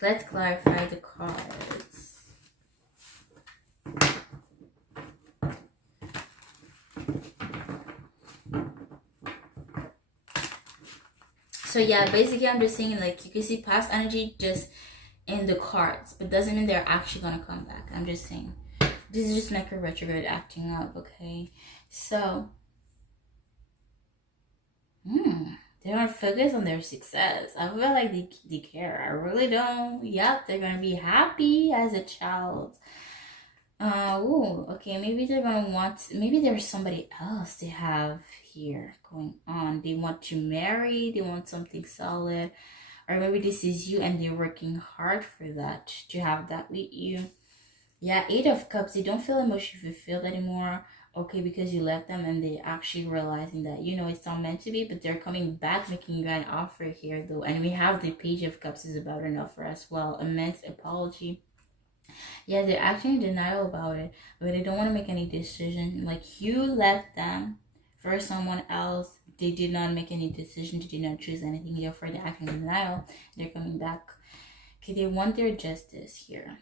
Let's clarify the cards. So yeah, basically I'm just saying, like, you can see past energy just in the cards, but doesn't mean they're actually gonna come back. I'm just saying this is just Mercury retrograde acting up. Okay, so they don't focus on their success. I feel like they care. I really don't. Yep, they're gonna be happy as a child. Okay, maybe they're gonna maybe there's somebody else they have here going on. They want to marry, they want something solid, or maybe this is you and they're working hard for that, to have that with you. Yeah, 8 of Cups, they don't feel emotionally fulfilled anymore. Okay, because you left them and they actually realizing that, it's not meant to be, but they're coming back, making you an offer here though. And we have the Page of Cups is about an offer as well. Immense apology. Yeah, they're actually in denial about it, but they don't want to make any decision. Like, you left them for someone else. They did not make any decision. They did not choose anything. Therefore, they're acting in denial. They're coming back. Okay, they want their justice here.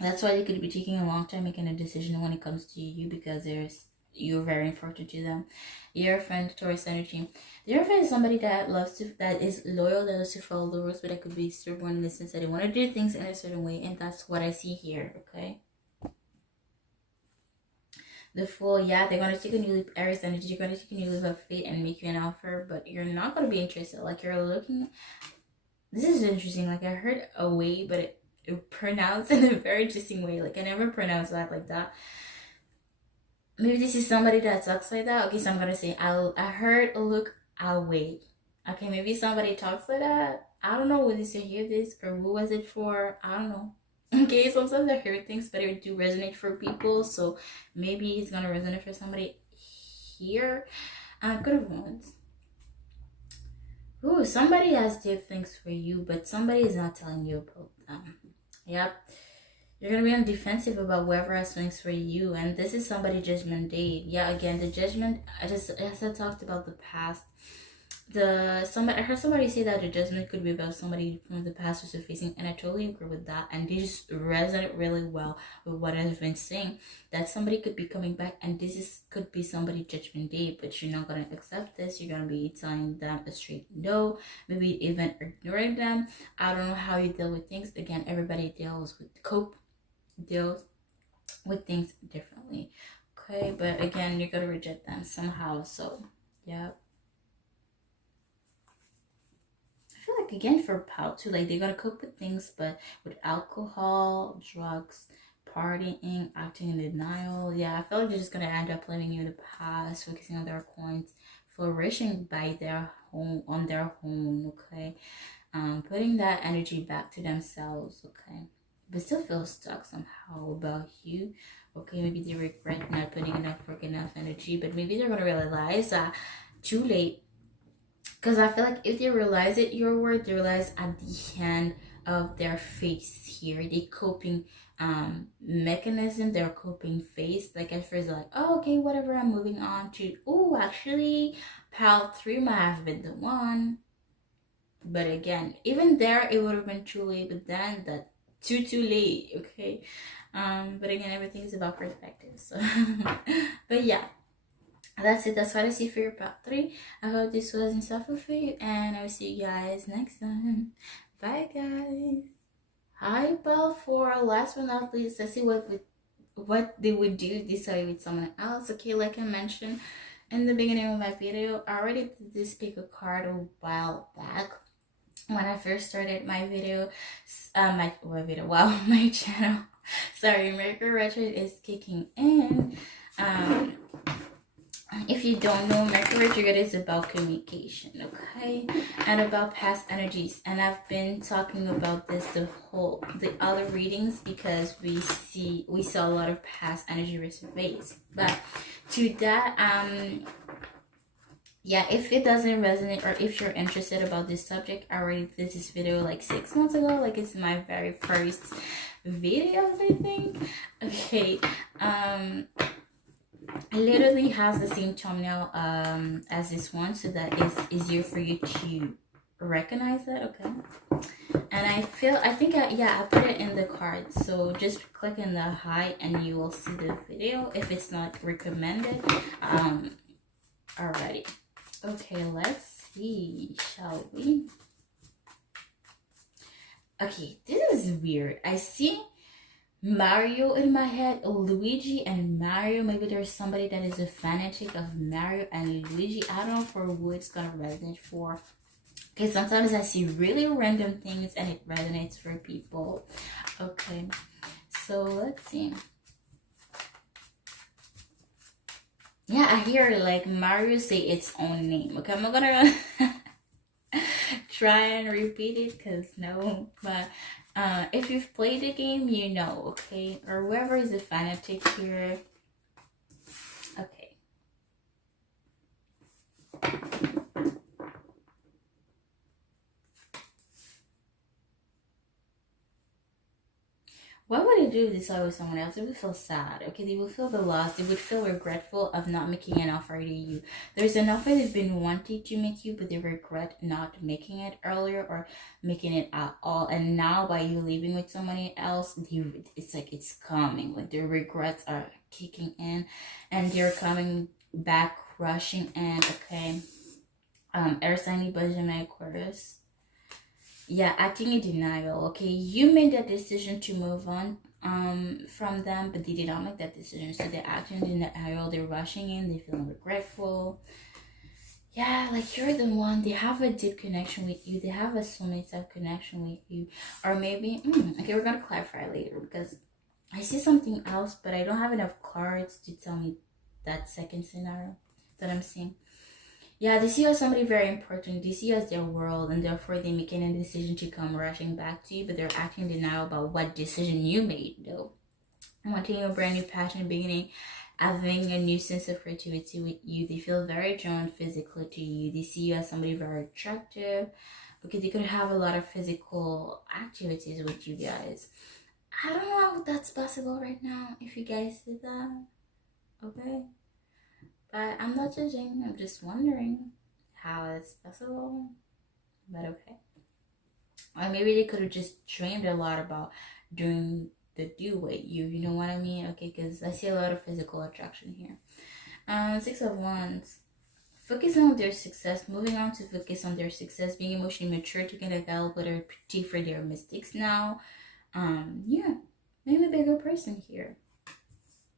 That's why they could be taking a long time making a decision when it comes to you, because you're very important to them. Your friend, Taurus energy. Your friend is somebody that that is loyal, that loves to follow the rules, but that could be stubborn in the sense that they want to do things in a certain way, and that's what I see here. Okay. The Fool, yeah, they're gonna take a new leap, Aries energy. You're gonna take a new leap of faith and make you an offer, but you're not gonna be interested. Like you're looking. This is interesting. Like I heard a way, but it pronounced in a very interesting way. Like I never pronounced that like that. Maybe this is somebody that talks like that. Okay, so I'm gonna say I heard a look, I'll wait. Okay, maybe somebody talks like that. I don't know whether to hear this or who was it for. I don't know. Okay, sometimes I hear things, but it do resonate for people. So maybe it's gonna resonate for somebody here. Good of ones. Ooh, somebody has deep things for you, but somebody is not telling you about them. Yep. You're gonna be on defensive about whoever has things for you, and this is somebody judgment date. Yeah, again, the judgment. As I talked about the past, I heard somebody say that the judgment could be about somebody from the past who's facing, and I totally agree with that. And this resonate really well with what I've been saying. That somebody could be coming back, and could be somebody judgment day, but you're not gonna accept this. You're gonna be telling them a straight no, maybe even ignoring them. I don't know how you deal with things. Again, everybody deals with things differently. Okay, but again, you're gonna reject them somehow. So yeah. Like again for Pal too, like they're gonna cope with things, but with alcohol, drugs, partying, acting in denial. Yeah, I feel like they're just gonna end up living in the past, focusing on their coins, flourishing by their home on their home. Okay, putting that energy back to themselves. Okay, but still feel stuck somehow about you. Okay, maybe they regret not putting enough work, enough energy, but maybe they're gonna realize that too late. Because I feel like if they realize it, your word, they realize at the end of their face here, the coping mechanism, their coping phase. Like at first, like, oh, okay, whatever, I'm moving on to, oh, actually, pal 3 might have been the one. But again, even there, it would have been too late, but then that too late, okay? But again, everything is about perspective. So, but yeah, that's it. That's what I see for your part 3. I hope this was insightful for you, and I will see you guys next time. Bye, guys. Hi, Belle. For last but not least, let's see what they would do this way with someone else. Okay, like I mentioned in the beginning of my video, I already did this pick a card a while back when I first started my video. My channel. Sorry, Mercury retrograde is kicking in. If you don't know, Mercury retrograde is about communication, okay, and about past energies. And I've been talking about this the other readings, because we saw a lot of past energy resurface. But to that, yeah, if it doesn't resonate, or if you're interested about this subject, I already did this video like 6 months ago. Like it's my very first videos, I think. Okay, it literally has the same thumbnail as this one, so that it's easier for you to recognize that. Okay, and I put it in the card, so just click in the hi and you will see the video if it's not recommended already. Okay, let's see, shall we? Okay, this is weird. I see Mario in my head, Luigi and Mario. Maybe there's somebody that is a fanatic of Mario and Luigi. I don't know for who it's gonna resonate for. Okay, sometimes I see really random things and it resonates for people. Okay, so let's see. Yeah, I hear like Mario say its own name. Okay, I'm not gonna try and repeat it because no, but if you've played the game, you know, okay? Or whoever is a fanatic here. Okay. What would they do if they saw it with someone else? They would feel sad, okay? They would feel the loss. They would feel regretful of not making an offer to you. There's an offer they've been wanting to make you, but they regret not making it earlier or making it at all. And now by you leaving with somebody else, it's like it's coming. Like the regrets are kicking in, and they're coming back rushing in. Okay. Air sign Libra, Gemini, Aquarius. Yeah, acting in denial. Okay, you made that decision to move on from them, but they did not make that decision. So they're acting in denial, they're rushing in, they're feeling regretful. Yeah, like you're the one, they have a deep connection with you, they have a soulmate type connection with you. Or maybe okay, we're gonna clarify later, because I see something else, but I don't have enough cards to tell me that second scenario that I'm seeing. Yeah, they see you as somebody very important. They see you as their world, and therefore they're making a decision to come rushing back to you, but they're acting in denial about what decision you made, though. Wanting a brand new passion beginning, having a new sense of creativity with you. They feel very drawn physically to you. They see you as somebody very attractive. Okay, they could have a lot of physical activities with you guys. I don't know if that's possible right now, if you guys did that. Okay. But I'm not judging, I'm just wondering how it's possible. But okay. Or maybe they could have just dreamed a lot about doing the do with you, you know what I mean? Okay, because I see a lot of physical attraction here. 6 of Wands. Focusing on their success, moving on to focus on their success, being emotionally mature, taking accountability for their mistakes now. Yeah, maybe a bigger person here.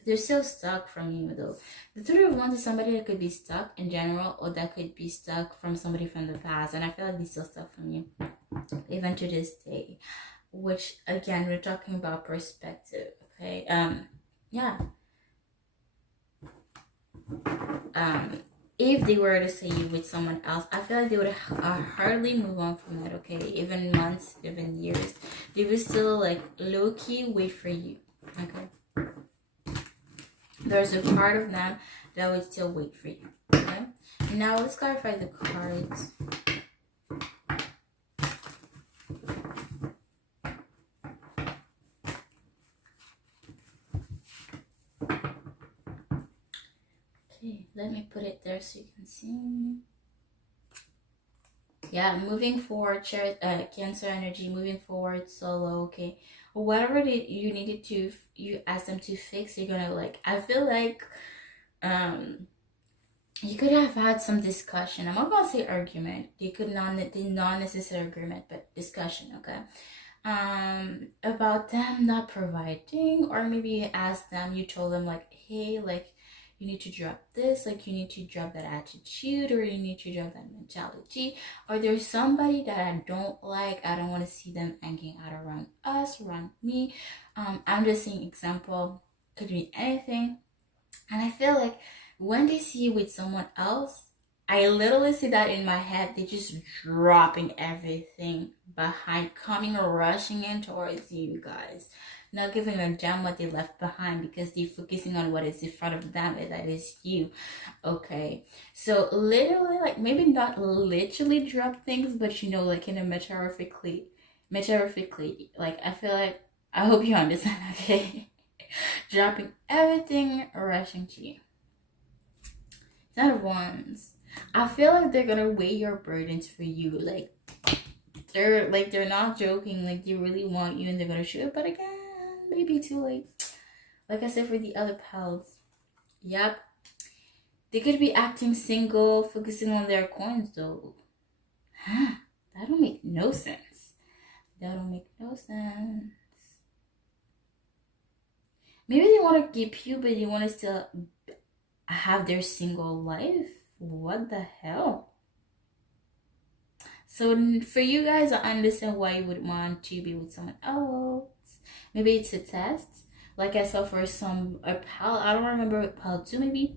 They're still stuck from you though. The Three of Wands is somebody that could be stuck in general, or that could be stuck from somebody from the past, and I feel like they're still stuck from you even to this day. Which again, we're talking about perspective. Okay. Yeah. If they were to say you with someone else, I feel like they would hardly move on from that. Okay, even months, even years, they would still like low key wait for you. Okay. There's a part of them that would still wait for you. Okay. Now let's clarify the cards. Okay, let me put it there so you can see. Yeah, moving forward, Cancer energy, moving forward, solo. Okay, whatever you needed to, you ask them to fix, you're gonna like. I feel like, you could have had some discussion. I'm not gonna say argument. They not necessary agreement, but discussion. Okay, about them not providing, or maybe you asked them, you told them like, hey, like, you need to drop this, like you need to drop that attitude, or you need to drop that mentality, or there's somebody that I don't like, I don't want to see them hanging out around us, around me. I'm just saying example, could be anything. And I feel like when they see you with someone else, I literally see that in my head. They're just dropping everything behind, coming or rushing in towards you guys. Not giving a damn what they left behind, because they're focusing on what is in front of them, and that is you. Okay. So literally, like, maybe not literally drop things, but you know, like in a metaphorically, like, I feel like, I hope you understand, okay? Dropping everything, rushing to you. Ten of Wands. I feel like they're gonna weigh your burdens for you. Like they're not joking. Like they really want you, and they're gonna shoot it. But again, maybe too late. Like I said for the other pals. Yep. They could be acting single, focusing on their coins though. Huh? That don't make no sense. That don't make no sense. Maybe they want to keep you, but they want to still have their single life. What the hell? So for you guys, I understand why you would want to be with someone else. Maybe it's a test, like I saw for a pal. I don't remember what pal 2 maybe,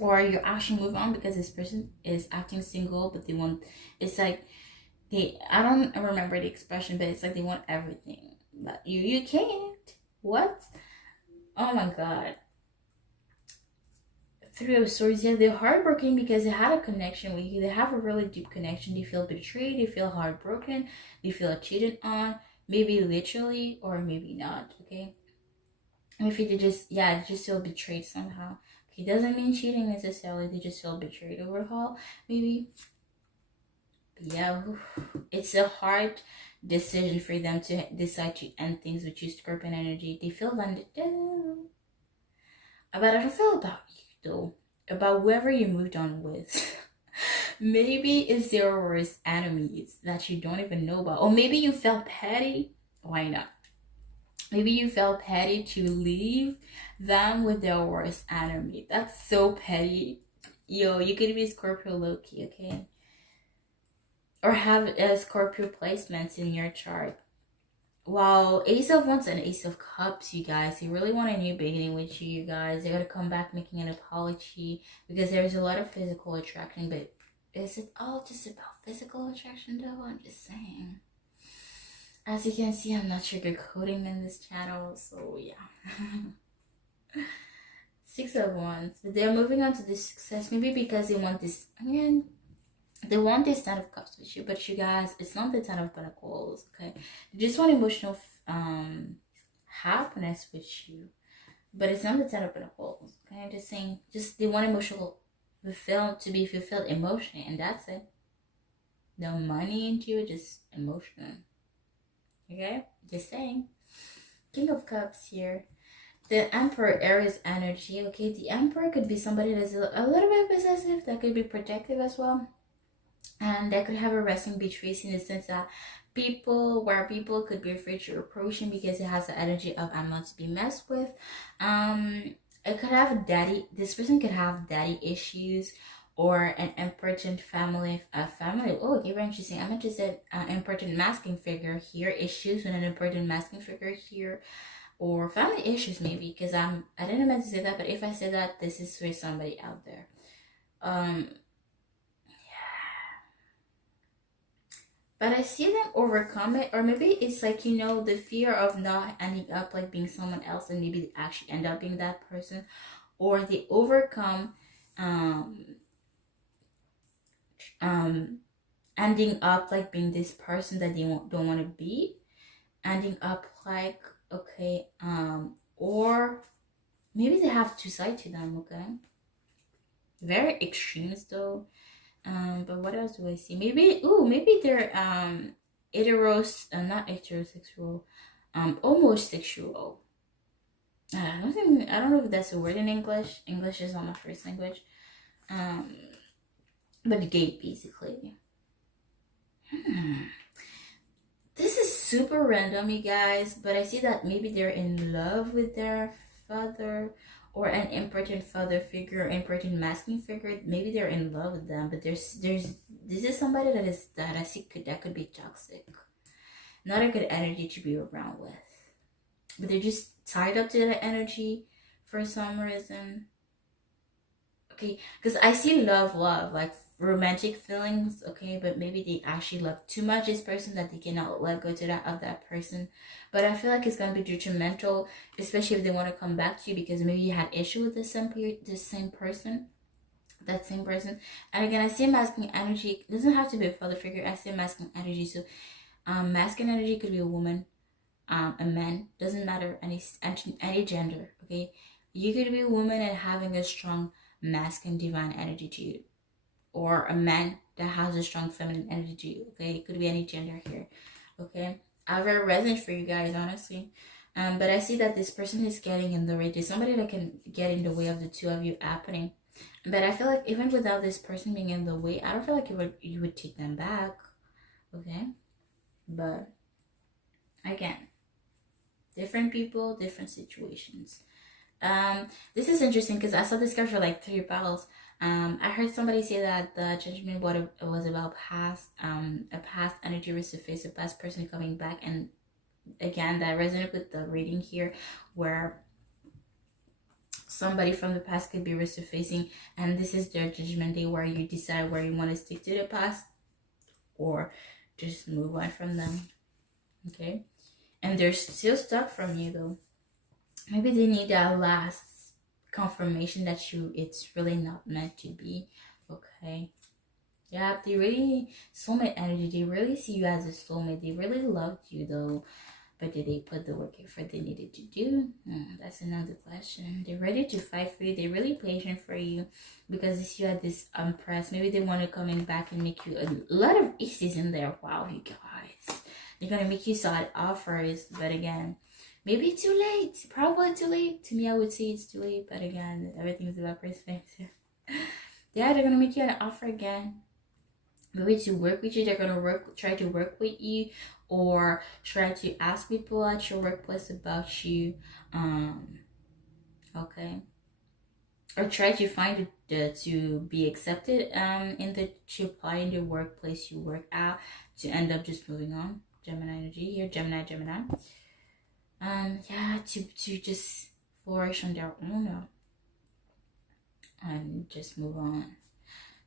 or you actually move on because this person is acting single, but they want. It's like I don't remember the expression, but it's like they want everything, but you can't. What? Oh my god. Three of Swords, yeah, they're heartbroken because they had a connection with you. They have a really deep connection. They feel betrayed. They feel heartbroken. They feel cheated on. Maybe literally, or maybe not. Okay. Maybe they just feel betrayed somehow. Okay, doesn't mean cheating necessarily. They just feel betrayed overall. Maybe. But yeah, it's a hard decision for them to decide to end things with you, Scorpion energy. They feel landed down. But I don't feel about you though. About whoever you moved on with. Maybe it's your worst enemies that you don't even know about. Or maybe you felt petty. Why not? Maybe you felt petty to leave them with their worst enemy. That's so petty. Yo, you could be Scorpio Loki, okay? Or have a Scorpio placements in your chart. While Ace of Wands and Ace of Cups, you guys, they really want a new beginning with you, you guys. They gotta come back making an apology because there's a lot of physical attraction, but is it all just about physical attraction though? I'm just saying. As you can see, I'm not sugarcoating in this channel, so yeah. Six of Wands. But they're moving on to this success, maybe because they want this, again, they want this Ten of Cups with you, but you guys, it's not the Ten of Pentacles, okay? They just want emotional happiness with you, but it's not the Ten of Pentacles, okay? I'm just saying, just they want emotional to be fulfilled emotionally, and that's it. No money into it, just emotional. Okay, just saying. King of Cups here. The Emperor, Aries energy. Okay, the Emperor could be somebody that's a little bit possessive, that could be protective as well, and that could have a resting bitch face in the sense that people could be afraid to approach him because it has the energy of I'm not to be messed with. It could have this person could have daddy issues, or an important family. Oh, okay, very interesting. I'm interested important masculine figure here, issues with an important masculine figure here, or family issues maybe, because I didn't meant to say that, but if I say that, this is for somebody out there. But I see them overcome it, or maybe it's like, you know, the fear of not ending up like being someone else, and maybe they actually end up being that person, or they overcome ending up like being this person that they don't want to be, ending up like, okay, or maybe they have two sides to them, okay? Very extremes though. But what else do I see? Maybe they're not heterosexual, almost sexual. I don't know if that's a word in English. English is not my first language. But gay basically. This is super random, you guys, but I see that maybe they're in love with their father, or an important father figure, important masculine figure. Maybe they're in love with them, but there's this is somebody that I see that could be toxic, not a good energy to be around with, but they're just tied up to that energy for some reason. Okay, because I see love like romantic feelings, okay, but maybe they actually love too much this person that they cannot let go to that person. But I feel like it's gonna be detrimental, especially if they want to come back to you, because maybe you had issue with the same person. And again, I see masculine energy. It doesn't have to be a father figure. I see masculine energy. So masculine energy could be a woman, a man, doesn't matter, any gender, okay? You could be a woman and having a strong masculine divine energy to you, or a man that has a strong feminine energy to you, okay? It could be any gender here, okay? I very resonate for you guys, honestly. But I see that this person is getting in the way. There's somebody that can get in the way of the two of you happening. But I feel like even without this person being in the way, I don't feel like you would take them back, okay? But again, different people, different situations. This is interesting because I saw this card for like 3 bells. I heard somebody say that the judgment was about a past energy resurface, a past person coming back, and again that resonated with the reading here, where somebody from the past could be resurfacing, and this is their judgment day, where you decide where you want to stick to the past or just move on from them, okay? And they're still stuck from you though. Maybe they need that last confirmation that it's really not meant to be, okay? Yeah, they really, soulmate energy, they really see you as a soulmate. They really loved you though, but did they put the work effort they needed to do? That's another question. They're ready to fight for you. They're really patient for you because you had this Empress. Maybe they want to coming back and make you a lot of aces in there. Wow, you guys, they're gonna make you solid offers, but again, Maybe too late. Probably too late. To me, I would say it's too late. But again, everything's about perspective. Yeah, they're gonna make you an offer again. Maybe to work with you, they're gonna try to work with you, or try to ask people at your workplace about you. Okay, or try to find to be accepted in the to apply in the workplace you work at, to end up just moving on. Gemini energy here, Gemini. Yeah, to just flourish on their own and just move on.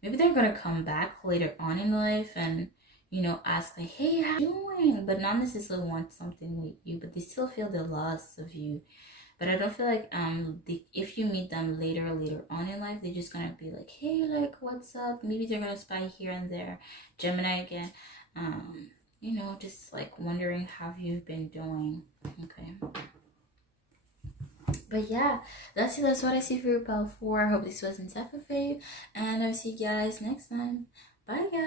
Maybe they're gonna come back later on in life and ask like, hey, how you doing, but not necessarily want something with you, but they still feel the loss of you. But I don't feel like if you meet them later on in life, they're just gonna be like, hey, like, what's up? Maybe they're gonna spy here and there. Gemini again. Just like wondering how you've been doing. Okay. But yeah, that's it. That's what I see for your pile 4. I hope this was insightful for you, and I'll see you guys next time. Bye, guys.